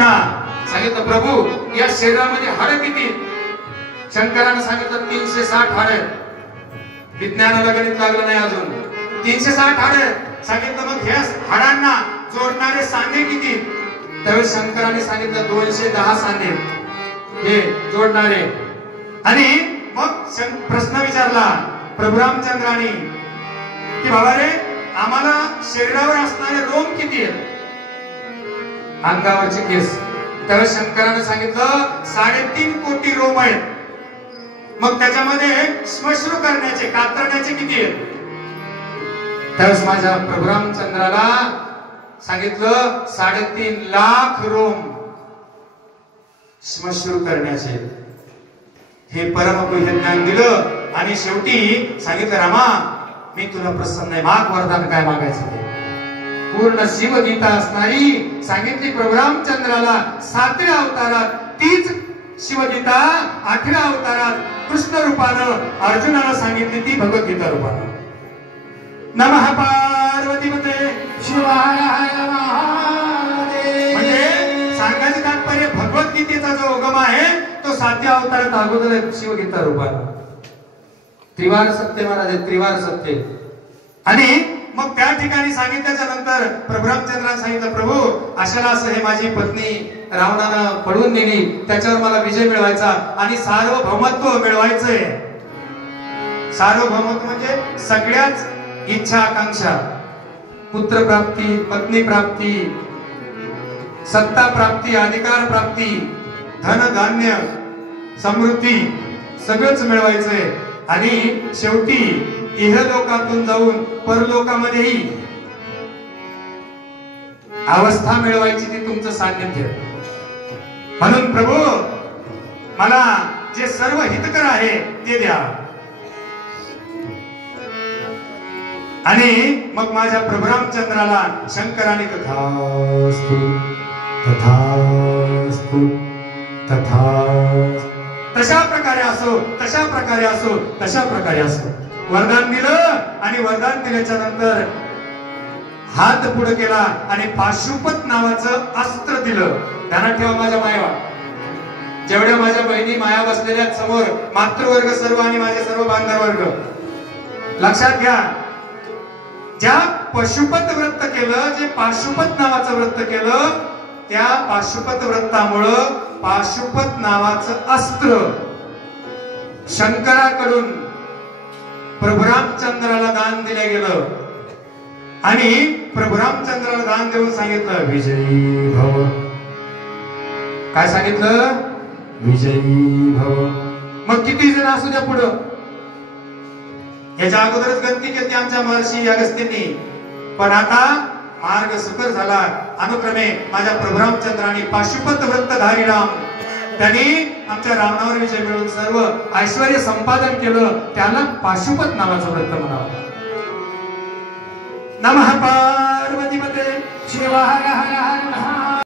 पुन्हा सांगितलं प्रभू या शरीरामध्ये हाड किती? शंकरानं सांगितलं 360 हाड आहेत. विज्ञानाला गणित लागलं नाही अजून. 360 हाड आहेत. सांगितलं मग ह्या हाडांना जोडणारे सांधे किती? त्यावेळेस शंकराने सांगितलं 210 सांधे हे जोडणारे. आणि मग प्रश्न विचारला प्रभू रामचंद्राने की बाबा रे आम्हाला शरीरावर असणारे रोम किती आहेत? अंगावरचे केस. त्यावेळेस शंकराने सांगितलं 3.5 कोटी रोम आहेत. मग त्याच्यामध्ये श्मश्रू करण्याचे कातरण्याचे किती आहेत? त्यावेळेस माझ्या प्रभू रामचंद्राला सांगितलं 3.5 लाख रोम श्मश्रू करण्याचे. हे परमपुरुष ज्ञान दिलं आणि शेवटी सांगितलं रामा मी तुला प्रसन्न आहे, माग वरदान काय मागायचं ते. पूर्ण शिवगीता असणारी सांगितली प्रभू रामचंद्राला 7व्या अवतारात. तीच शिवगीता 8व्या अवतारात कृष्ण रूपानं अर्जुनाला सांगितली, ती भगवद्गीता रूपानं. नमः पार्वतीपते शिव हर हर महादेव. म्हणजे सांगायचं तात्पर्य भगवद्गीतेचा जो उगम आहे तो 7व्या अवतारात अगोदर शिवगीता रूपानं. त्रिवार सत्य महाराज, त्रिवार सत्य. आणि मग त्या ठिकाणी सांगितल्याच्या नंतर प्रभू रामचंद्राने सांगितलं प्रभू अशाला असं हे माझी पत्नी रावणानं पडवून दिली, त्याच्यावर मला विजय मिळवायचा आणि सार्वभौमत्व मिळवायचंय. सार्वभौमत्व म्हणजे सगळ्याच इच्छा आकांक्षा, पुत्र प्राप्ती, पत्नी प्राप्ती, सत्ता प्राप्ती, अधिकार प्राप्ती, धन धान्य समृद्धी सगळंच मिळवायचंय. आणि शेवटी इहलोकातून जाऊन परलोकामध्येही अवस्था मिळवायची, ती तुमचं सान्निध्य. म्हणून प्रभू मला जे सर्व हितकर आहे ते द्या. आणि मग माझ्या प्रभू रामचंद्राला शंकराने तथास्तु तथास्तु तथास्तु तशा प्रकारे असो, तशा प्रकारे असो, तशा प्रकारे असो वरदान दिलं. आणि वरदान दिल्याच्या नंतर हात पुढे केला आणि पाशुपत नावाचं अस्त्र दिलं. ध्यानात ठेवा माझ्या मायवा, जेवढ्या माझ्या बहिणी माया बसलेल्या समोर, मातृवर्ग सर्व आणि माझे सर्व बांधव वर्ग, लक्षात घ्या. ज्या पशुपत व्रत केलं, जे पाशुपत नावाचं व्रत केलं, त्या पाशुपत व्रतामुळं पाशुपत नावाचं अस्त्र शंकराकडून प्रभू रामचंद्राला दान दिलं गेलं. आणि प्रभू रामचंद्राला दान देऊन सांगितलं विजयी भव. काय सांगितलं? विजयी भव. मग किती जण असू द्या पुढं, याच्या अगोदरच गणती केली आमच्या महर्षी अगस्त्यांनी. पण आता मार्ग सुकर झाला. अनुक्रमे माझ्या प्रभू रामचंद्राने पाशुपत व्रतधारी राम, त्यांनी आमच्या रावणावर विजय मिळवून सर्व ऐश्वर्य संपादन केलं. त्याला पाशुपत नावाचं व्रत म्हणावं. नमः पार्वतीपते शिव हर हर हर.